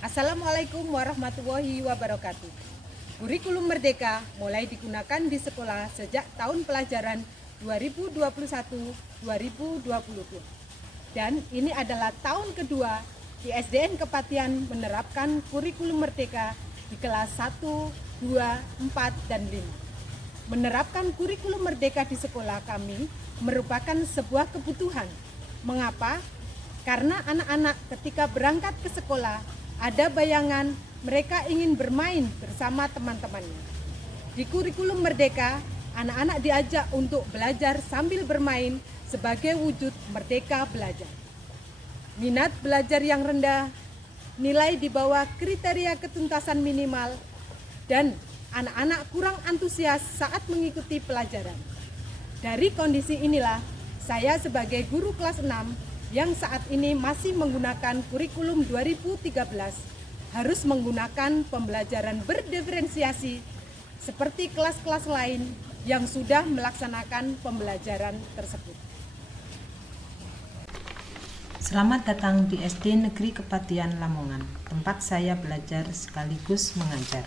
Assalamualaikum warahmatullahi wabarakatuh. Kurikulum Merdeka mulai digunakan di sekolah sejak tahun pelajaran 2021-2022. Dan ini adalah tahun kedua di SDN Kepatihan menerapkan kurikulum Merdeka di kelas 1, 2, 4, dan 5. Menerapkan kurikulum Merdeka di sekolah kami merupakan sebuah kebutuhan. Mengapa? Karena anak-anak ketika berangkat ke sekolah ada bayangan mereka ingin bermain bersama teman-temannya. Di kurikulum Merdeka, anak-anak diajak untuk belajar sambil bermain sebagai wujud merdeka belajar. Minat belajar yang rendah, nilai di bawah kriteria ketuntasan minimal, dan anak-anak kurang antusias saat mengikuti pelajaran. Dari kondisi inilah, saya sebagai guru kelas 6 yang saat ini masih menggunakan kurikulum 2013 harus menggunakan pembelajaran berdiferensiasi seperti kelas-kelas lain yang sudah melaksanakan pembelajaran tersebut. Selamat datang di SD Negeri Kepatihan Lamongan, tempat saya belajar sekaligus mengajar.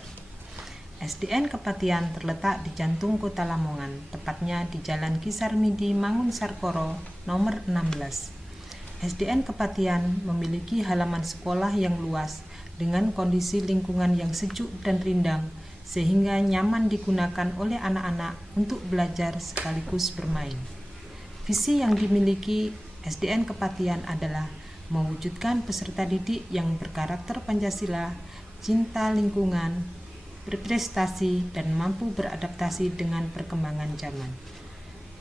SDN Kepatihan terletak di jantung kota Lamongan, tepatnya di Jalan Kisar Midi Mangun Sarkoro, nomor 16. SDN Kepatihan memiliki halaman sekolah yang luas dengan kondisi lingkungan yang sejuk dan rindang sehingga nyaman digunakan oleh anak-anak untuk belajar sekaligus bermain. Visi yang dimiliki SDN Kepatihan adalah mewujudkan peserta didik yang berkarakter Pancasila, cinta lingkungan, berprestasi, dan mampu beradaptasi dengan perkembangan zaman.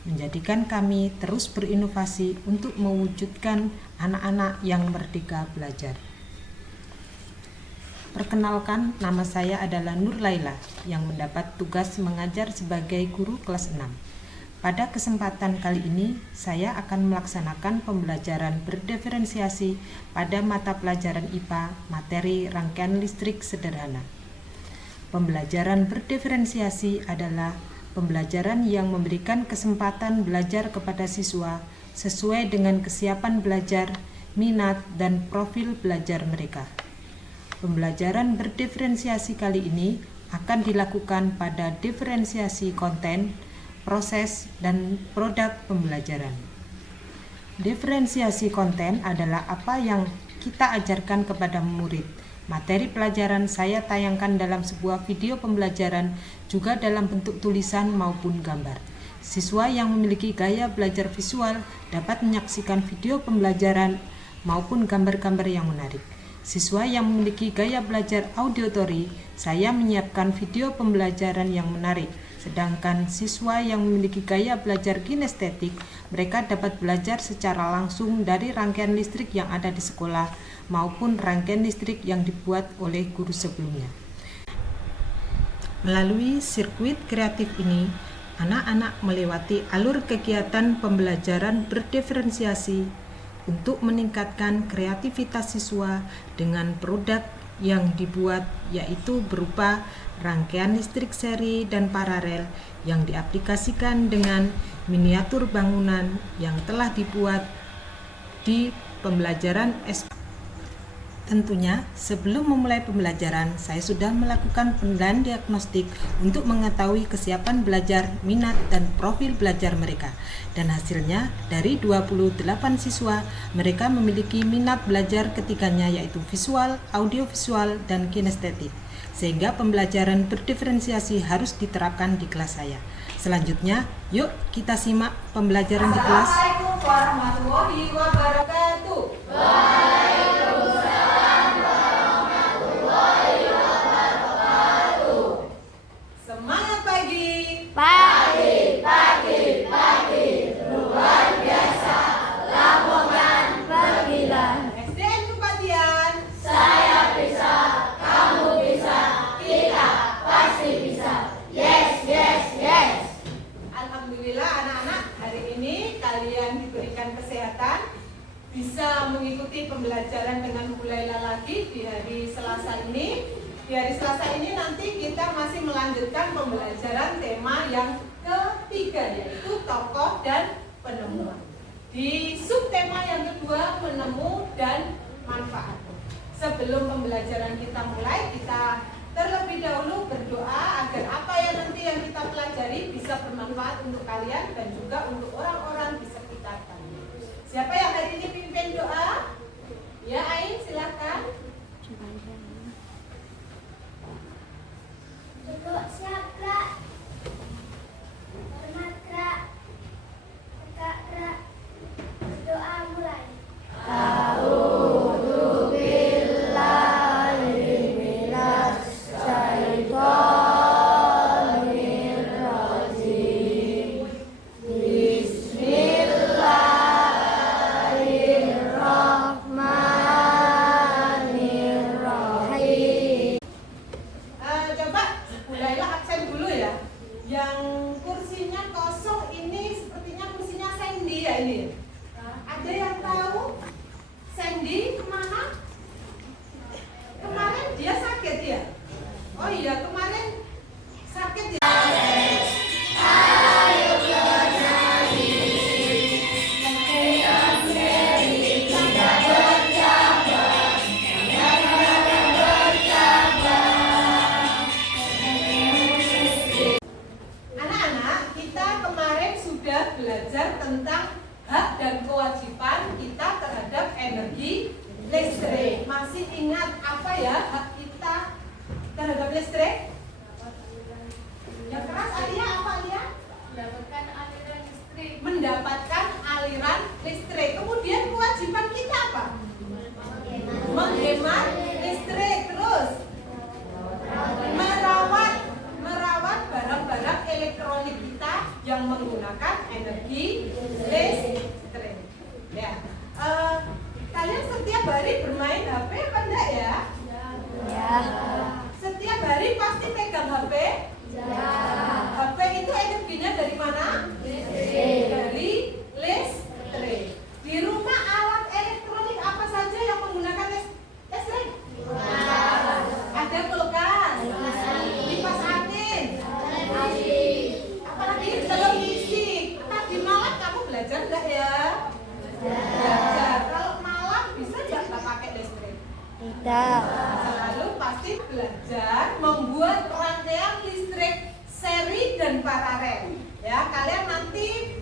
Menjadikan kami terus berinovasi untuk mewujudkan anak-anak yang merdeka belajar. Perkenalkan, nama saya adalah Nur Laila yang mendapat tugas mengajar sebagai guru kelas 6. Pada kesempatan kali ini, saya akan melaksanakan pembelajaran berdiferensiasi pada mata pelajaran IPA materi rangkaian listrik sederhana. Pembelajaran berdiferensiasi adalah pembelajaran yang memberikan kesempatan belajar kepada siswa sesuai dengan kesiapan belajar, minat, dan profil belajar mereka. Pembelajaran berdiferensiasi kali ini akan dilakukan pada diferensiasi konten, proses, dan produk pembelajaran. Diferensiasi konten adalah apa yang kita ajarkan kepada murid. Materi pelajaran saya tayangkan dalam sebuah video pembelajaran juga dalam bentuk tulisan maupun gambar. Siswa yang memiliki gaya belajar visual dapat menyaksikan video pembelajaran maupun gambar-gambar yang menarik. Siswa yang memiliki gaya belajar auditory, saya menyiapkan video pembelajaran yang menarik. Sedangkan siswa yang memiliki gaya belajar kinestetik, mereka dapat belajar secara langsung dari rangkaian listrik yang ada di sekolah maupun rangkaian listrik yang dibuat oleh guru sebelumnya. Melalui sirkuit kreatif ini, anak-anak melewati alur kegiatan pembelajaran berdiferensiasi untuk meningkatkan kreativitas siswa dengan produk yang dibuat, yaitu berupa rangkaian listrik seri dan paralel yang diaplikasikan dengan miniatur bangunan yang telah dibuat di pembelajaran SP. Tentunya, sebelum memulai pembelajaran, saya sudah melakukan penilaian diagnostik untuk mengetahui kesiapan belajar, minat, dan profil belajar mereka. Dan hasilnya, dari 28 siswa, mereka memiliki minat belajar ketiganya yaitu visual, audiovisual, dan kinestetik. Sehingga pembelajaran berdiferensiasi harus diterapkan di kelas saya. Selanjutnya, yuk kita simak pembelajaran di kelas. Assalamualaikum warahmatullahi wabarakatuh. Semangat pagi. Luar biasa, Lamongan berkilau. SDN Kepatihan. Saya bisa, kamu bisa, kita pasti bisa. Yes, yes, yes. Alhamdulillah anak-anak, hari ini kalian diberikan kesehatan, bisa mengikuti pembelajaran dengan Bu Laila lagi di hari Selasa ini. Di hari Selasa ini nanti kita masih melanjutkan pembelajaran tema yang ketiga, yaitu tokoh dan penemu. Di subtema yang kedua, penemu dan manfaat. Sebelum pembelajaran kita mulai, kita terlebih dahulu berdoa agar apa yang nanti yang kita pelajari bisa bermanfaat untuk kalian dan juga untuk orang-orang di sekitar kalian. Siapa yang hari ini pimpin doa? Ya, Ain, silakan. Duduk siap, gerak. Hormat, gerak. Tegak, gerak. Berdoa mulai. Coba mulailah absen dulu ya. Yang kursinya kosong ini sepertinya kursinya Sandy ya ini. Ada yang tahu Sandy kemana? Kemarin dia sakit ya? Oh iya, kemarin sakit ya? Anak-anak, kita kemarin sudah belajar tentang hak dan kewajiban kita terhadap energi listrik. Masih ingat apa ya hak kita terhadap listrik? Yang keras Alia apa Alia? Mendapatkan aliran listrik. Mendapatkan aliran listrik. Kemudian kewajiban kita apa? Menghemat listrik. Terus merawat barang-barang elektronik kita yang menggunakan energi listrik. Ya. Kalian setiap hari bermain HP apa enggak ya? Ya. Setiap hari pasti pegang HP? Ya. HP itu energinya dari mana? Dari listrik. Di rumah alat elektronik apa saja yang menggunakan listrik? Ada kulkas, kipas angin, apalagi televisi. Tadi malam kamu belajar enggak ya? Belajar. Kalau malam bisa nggak pakai listrik? Tidak. Selalu pasti belajar membuat rangkaian listrik seri dan paralel. Ya, kalian nanti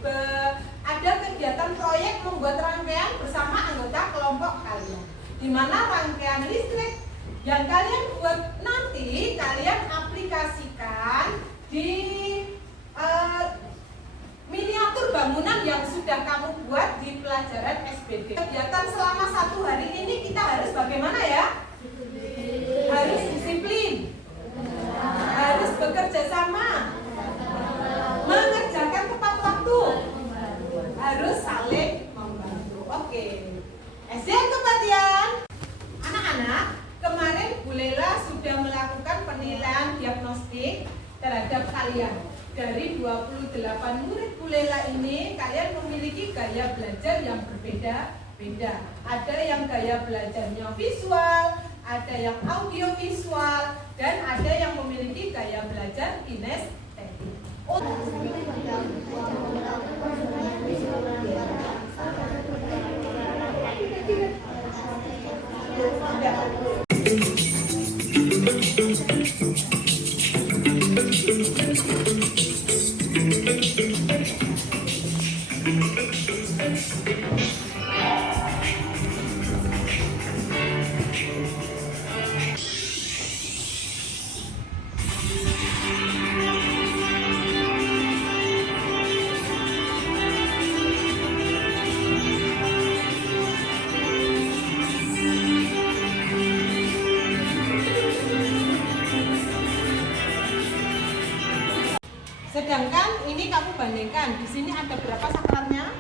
ada kegiatan proyek membuat rangkaian bersama anggota kelompok kalian. Di mana rangkaian listrik yang kalian buat nanti kalian aplikasikan di miniatur bangunan yang sudah kamu buat di pelajaran SBD. Kegiatan selama 1 hari ini kita harus bagaimana ya? Harus disiplin, harus bekerja sama, mengerjakan tepat waktu, harus saling membantu. Oke. SDN Kepatian. Anak-anak, kemarin Bu Lela sudah melakukan penilaian diagnostik terhadap kalian. Dari 28 murid Bu Lela ini, kalian memiliki gaya belajar yang berbeda-beda. Ada yang gaya belajarnya visual, ada yang audio visual, dan ada yang memiliki gaya belajar kinestetik. Sedangkan ini kamu bandingkan, di sini ada berapa saklarnya?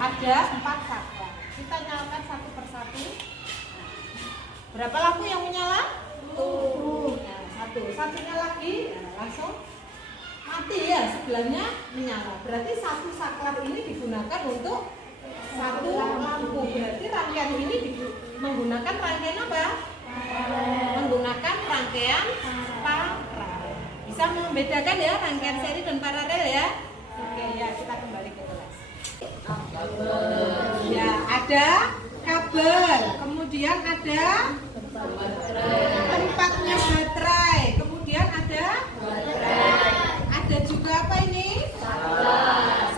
Ada 4 saklar. Kita nyalakan satu persatu. Berapa lampu yang menyala? Satu. Satunya lagi langsung mati ya, sebelahnya menyala. Berarti satu saklar ini digunakan untuk satu lampu. Berarti rangkaian ini menggunakan rangkaian apa? Menggunakan rangkaian paralel. Bisa membedakan ya rangkaian seri dan paralel ya. Oke ya, kita kembali ke kelas. Ya, ada kabel, kemudian kemudian ada tempatnya baterai, kemudian ada juga apa ini?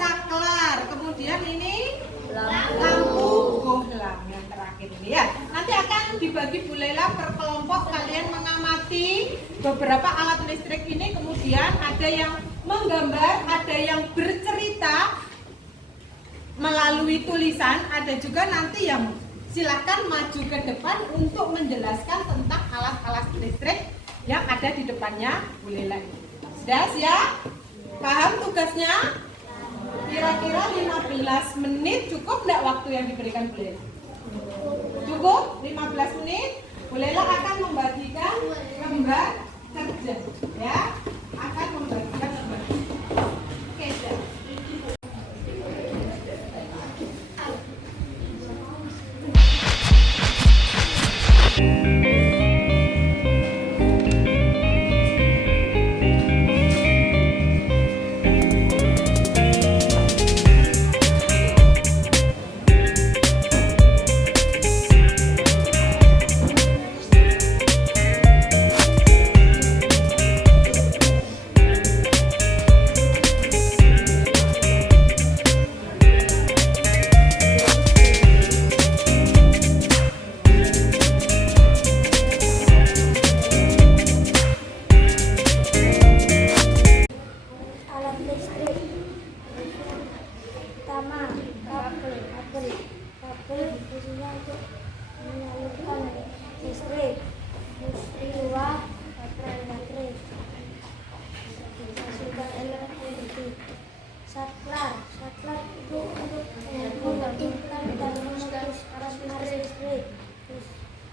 Saklar, kemudian ini lampu bohlam yang terakhir ini ya. Nanti akan dibagi Bu Lela per kelompok, kalian mengamati beberapa alat listrik ini, kemudian ada yang menggambar, ada yang bercerita melalui tulisan, ada juga nanti yang silahkan maju ke depan untuk menjelaskan tentang alat-alat listrik yang ada di depannya Bu Lela ini. Sudah ya? Paham tugasnya? Kira-kira 15 menit cukup enggak waktu yang diberikan Bu Lela? Cukup? 15 menit? Bu Lela akan membagikan gambar kerja ya. Akan membagikan gambar. Oke, sudah. Alat listrik. Pertama, kabel. Kabel fungsinya untuk menyalurkan listrik. Dua, baterai. Menghasilkan elektrik. Saklar itu untuk menghubungkan dan memutus arus listrik.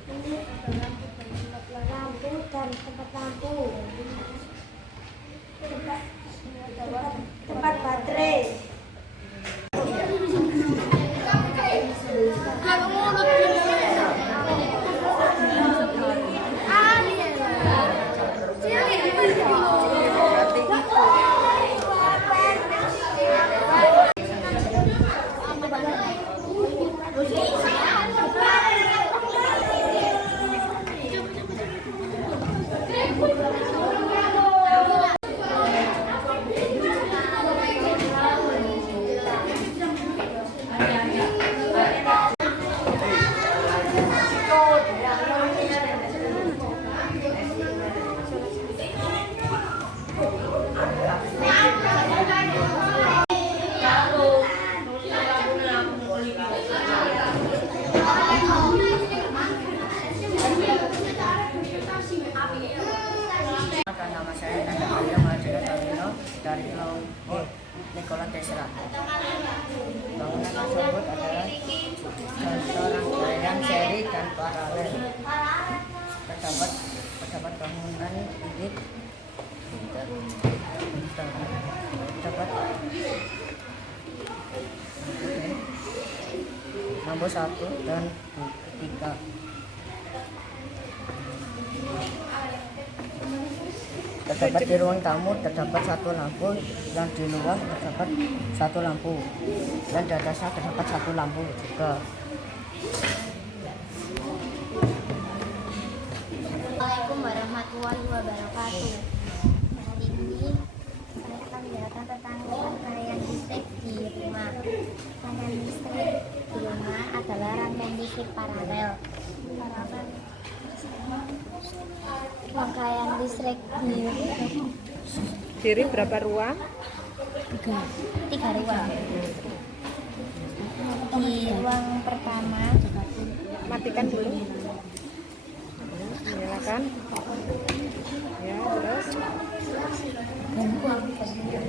Ini lampu dan tempat lampu. Tempat baterai. Nama saya Nanda Arya Mahardika Tawino dari kelompok Nikola Tesla. Bangunan tersebut adalah contoh rangkaian seri dan paralel. Terdapat bangunan ini terdapat nomor 1 dan 3. Terdapat di ruang tamu terdapat 1 lampu, yang di luar terdapat 1 lampu, dan di atasnya terdapat 1 lampu juga. Assalamualaikum warahmatullahi wabarakatuh. Hari ini saya akan menjelaskan tentang rangkaian listrik di rumah. Rangkaian listrik di rumah adalah rangkaian listrik paralel. Rangkaian listrik di Kiri berapa ruang? 3 ruang. Di ruang pertama, Matikan dulu. Nyalakan. Ya, terus. di ruang ketiga,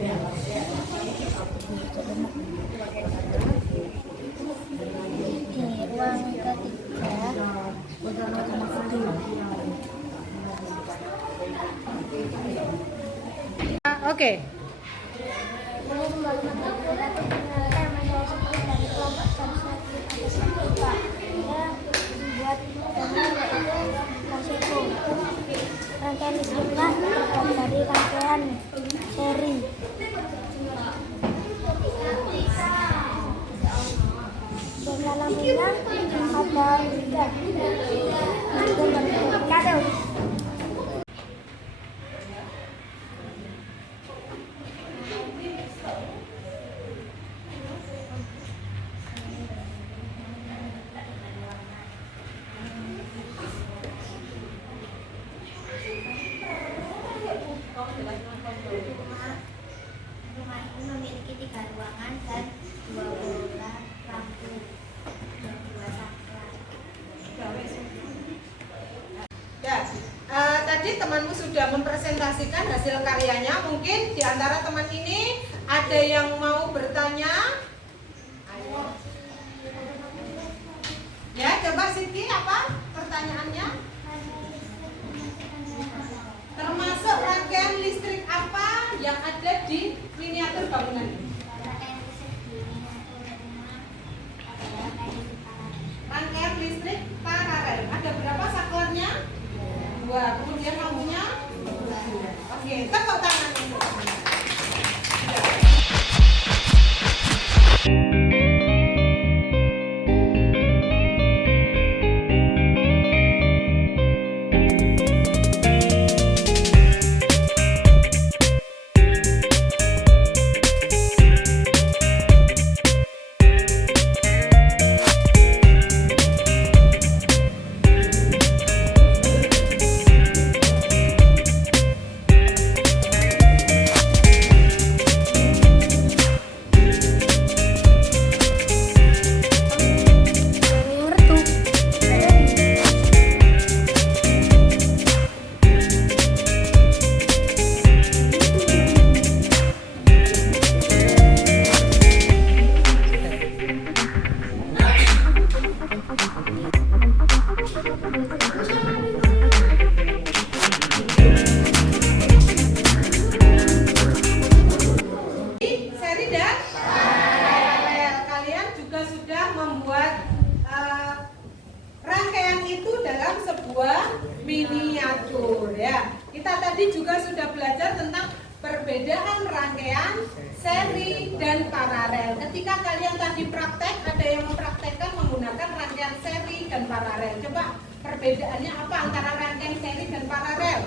Oke. Rangkaian listriknya terbuat dari rangkaian seri. Jumlah lampunya ada 3. Ya, tadi temanmu sudah mempresentasikan hasil karyanya. Mungkin di antara teman ini ada yang mau bertanya? Ayo. Ya, coba Siti, apa pertanyaannya? Termasuk rangkaian listrik apa yang ada di miniatur bangunan ini? Rangkaian listrik paralel. Ada berapa saklarnya? 2. Kemudian lampunya? 2. Oke, tepuk tangan untuk teman-teman. Seri dan paralel. Kalian juga sudah membuat rangkaian itu dalam sebuah miniatur ya. Kita tadi juga sudah belajar tentang perbedaan rangkaian seri dan paralel. Ketika kalian tadi praktek, ada yang mempraktekkan menggunakan rangkaian seri dan paralel. Coba perbedaannya apa antara rangkaian seri dan paralel?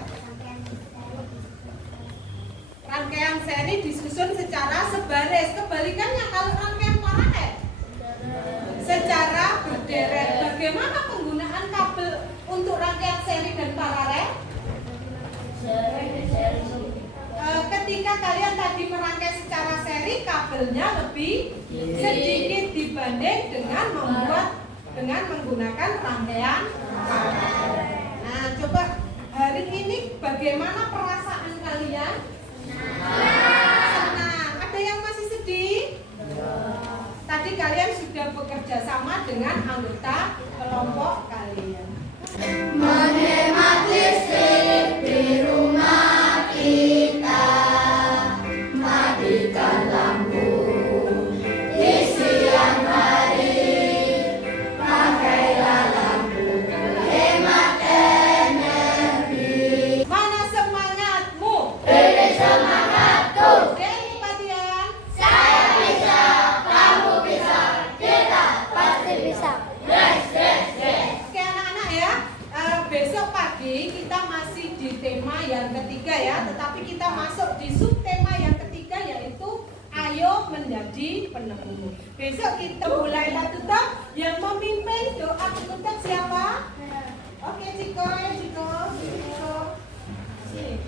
Rangkaian seri disusun secara sebaris. Kebalikannya kalau rangkaian paralel secara berderet. Bagaimana penggunaan kabel untuk rangkaian seri dan paralel? Ketika kalian tadi merangkai secara seri, kabelnya lebih sedikit dibanding dengan menggunakan rangkaian paralel. Nah, coba hari ini bagaimana perasaan kalian? Senang. Ada yang masih sedih? Tadi kalian sudah bekerja sama dengan anggota kelompok kalian. Menghemat listrik di rumah kita, matikan lampu di siang hari, pakailah lampu hemat energi. Mana semangatmu? Ini semangatku. Denny Padian. Saya bisa, kamu bisa, kita pasti bisa. Yes, yes, yes. Oke anak-anak ya, besok pagi kita masih di tema yang ketiga ya, tetapi kita masuk di subtema yang ketiga yaitu ayo menjadi penemu. Besok kita mulailah tutup, yang memimpin doa tutup siapa? Oke Ciko. Sini.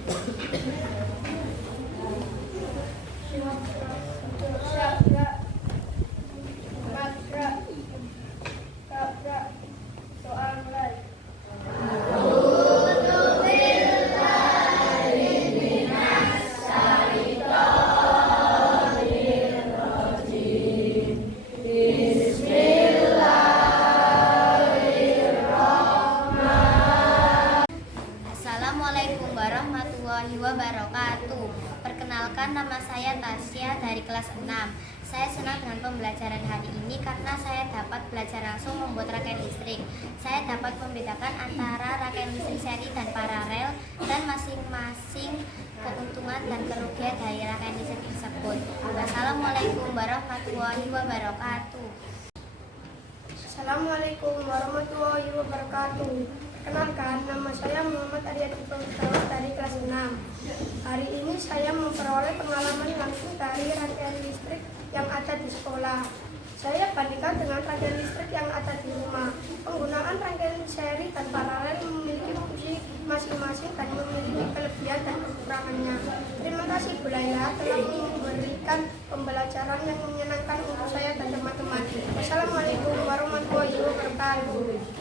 Soal mulai. Assalamualaikum warahmatullahi wabarakatuh. Perkenalkan, nama saya Tasya dari kelas 6. Saya senang dengan pembelajaran hari ini karena saya dapat belajar langsung membuat rangkaian listrik. Saya dapat membedakan antara rangkaian listrik seri dan paralel dan masing-masing keuntungan dan kerugian dari rangkaian listrik tersebut. Wassalamualaikum warahmatullahi wabarakatuh. Assalamualaikum warahmatullahi wabarakatuh. Kenalkan, nama saya Muhammad Aryadi Firdaus dari kelas 6. Hari ini saya memperoleh pengalaman langsung dari rangkaian listrik yang ada di sekolah. Saya bandingkan dengan rangkaian listrik yang ada di rumah. Penggunaan rangkaian seri dan paralel memiliki fungsi masing-masing dan memiliki kelebihan dan kekurangannya. Terima kasih Bu Laila telah memberikan pembelajaran yang menyenangkan untuk saya dan teman-teman. Wassalamualaikum warahmatullahi wabarakatuh.